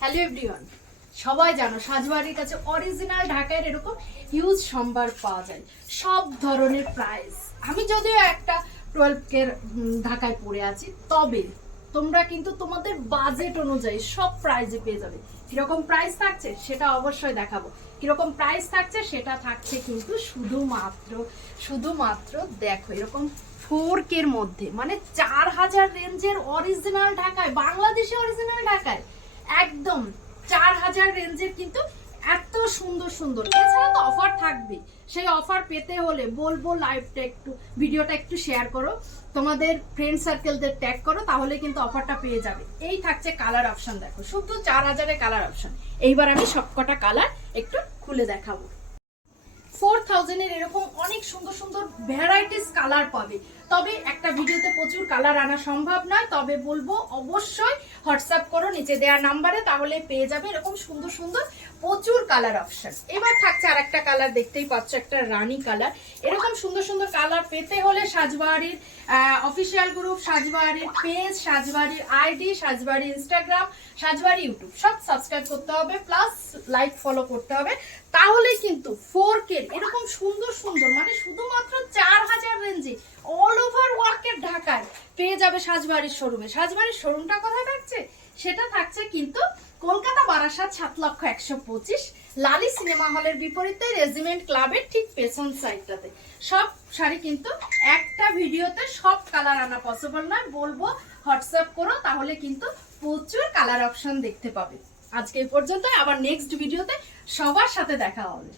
Hello everyone, সবাই জানো সাজবাড়ির কাছে অরিজিনাল ঢাকায় এরকম হিউজ সম্ভার পাওয়া যায় সব ধরনের প্রাইস। আমি যদিও একটা 12K ঢাকায় পড়ে আছি, তবে তোমরা কিন্তু তোমাদের বাজেট অনুযায়ী সব প্রাইসে পেয়ে যাবে। কিরকম প্রাইস থাকছে সেটা অবশ্যই দেখাবো। কিরকম প্রাইস থাকছে সেটা থাকছে কিন্তু শুধুমাত্র দেখো এরকম 4K এর মধ্যে, মানে 4000 রেঞ্জের অরিজিনাল ঢাকায়, বাংলাদেশে অরিজিনাল ঢাকায় একদম 4000 রেঞ্জের কিন্তু এত সুন্দর সুন্দর। এছাড়া তো অফার থাকবে, সেই অফার পেতে হলে বলবো লাইভটা একটু, ভিডিওটা একটু শেয়ার করো, তোমাদের ফ্রেন্ড সার্কেলদের ট্যাগ করো, তাহলে কিন্তু অফারটা পেয়ে যাবে। এই থাকছে কালার অপশন, দেখো শুধু 4000 এর কালার অপশন। এইবার আমি সবকটা কালার একটু খুলে দেখাবো। 4000 এর এরকম অনেক সুন্দর সুন্দর ভ্যারাইটিস কালার পাবে। তবে একটা ভিডিওতে প্রচুর কালার আনা সম্ভব নয়, তবে বলবো অবশ্যই হোয়াটসঅ্যাপ করো নিচে দেওয়া নাম্বারে, তাহলে পেয়ে যাবে এরকম সুন্দর সুন্দর প্রচুর কালার অপশন। এবার থাকছে আর একটা কালার, দেখতেই পাচ্ছ একটা রানী কালার। এরকম সুন্দর সুন্দর কালার পেতে হলে সাজবাড়ির অফিসিয়াল গ্রুপ, সাজবাড়ির পেজ, সাজবাড়ির আইডি, সাজবাড়ির ইনস্টাগ্রাম, সাজবাড়ি ইউটিউব সব সাবস্ক্রাইব করতে হবে, প্লাস লাইক ফলো করতে হবে। তাহলে কিন্তু 4K এরকম সুন্দর সুন্দর, মানে শুধুমাত্র 4000 রেঞ্জে অল ওভার ওয়ার্কের ঢাকায় পেয়ে যাবে সাজবাড়ির শোরুমে। সাজবাড়ির শোরুমটা কোথায় থাকছে? সেটা থাকছে কিন্তু কলকাতা বারাসাত 7,125 লালি সিনেমা হলের বিপরীতে রেজিমেন্ট ক্লাবের ঠিক পেছন সাইডটাতে। সব শাড়ি কিন্তু একটা ভিডিওতে সব কালার আনা পসিবল নয়, বলবো হোয়াটসঅ্যাপ করো, তাহলে কিন্তু প্রচুর কালার অপশন দেখতে পাবে। আজকে এই পর্যন্ত, আবার নেক্সট ভিডিওতে সবার সাথে দেখা হবে।